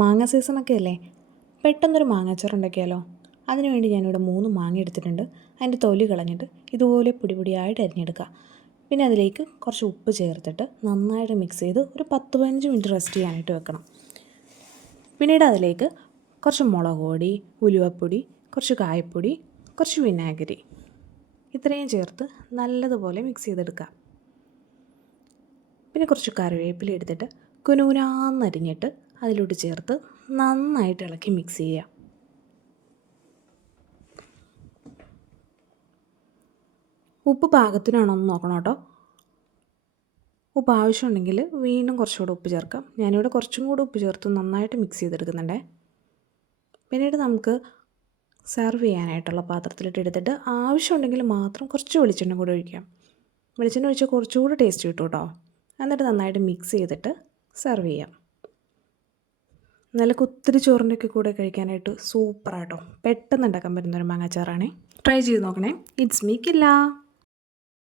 മാങ്ങ സീസണൊക്കെ അല്ലേ പെട്ടെന്നൊരു മാങ്ങാച്ചാർ ഉണ്ടാക്കിയാലോ അതിനുവേണ്ടി ഞാനിവിടെ മൂന്ന് മാങ്ങ എടുത്തിട്ടുണ്ട്. അതിന്റെ തൊലി കളഞ്ഞിട്ട് ഇതുപോലെ പൊടി പൊടിയായിട്ട് അരിഞ്ഞെടുക്കുക. പിന്നെ അതിലേക്ക് കുറച്ച് ഉപ്പ് ചേർത്തിട്ട് നന്നായിട്ട് മിക്സ് ചെയ്ത് ഒരു പത്ത് പതിനഞ്ച് മിനിറ്റ് റെസ്റ്റ് ചെയ്യാനായിട്ട് വെക്കണം. പിന്നീട് അതിലേക്ക് കുറച്ച് മുളക് പൊടി ഉലുവപ്പൊടി കുറച്ച് കായപ്പൊടി കുറച്ച് വിനാഗിരി ഇത്രയും ചേർത്ത് നല്ലതുപോലെ മിക്സ് ചെയ്തെടുക്കുക. പിന്നെ കുറച്ച് കറിവേപ്പില എടുത്തിട്ട് കുനുകുനാന്നരിഞ്ഞിട്ട് അതിലോട്ട് ചേർത്ത് നന്നായിട്ട് ഇളക്കി മിക്സ് ചെയ്യുക ഉപ്പ് പാകത്തിനാണോ എന്ന് നോക്കണം കേട്ടോ. ഉപ്പ് ആവശ്യമുണ്ടെങ്കിൽ വീണ്ടും കുറച്ചുകൂടെ ഉപ്പ് ചേർക്കാം. ഞാനിവിടെ കുറച്ചും കൂടെ ഉപ്പ് ചേർത്ത് നന്നായിട്ട് മിക്സ് ചെയ്തെടുക്കുന്നുണ്ടേ. പിന്നീട് നമുക്ക് സെർവ് ചെയ്യാനായിട്ടുള്ള പാത്രത്തിലിട്ട് എടുത്തിട്ട് ആവശ്യമുണ്ടെങ്കിൽ മാത്രം കുറച്ച് വെളിച്ചെണ്ണ കൂടെ ഒഴിക്കാം. വെളിച്ചെണ്ണ ഒഴിച്ചാൽ കുറച്ചുകൂടെ ടേസ്റ്റ് കിട്ടും കേട്ടോ. എന്നിട്ട് നന്നായിട്ട് മിക്സ് ചെയ്തിട്ട് സെർവ് ചെയ്യാം. നല്ല കുത്തിരി ചോറിന്റെ ഒക്കെ കൂടെ കഴിക്കാനായിട്ട് സൂപ്പറാട്ടോ. പെട്ടെന്ന് ഉണ്ടാക്കാൻ പറ്റുന്ന ഒരു മാങ്ങാച്ചാറാണേ. ട്രൈ ചെയ്ത് നോക്കണേ. It's me കില്ല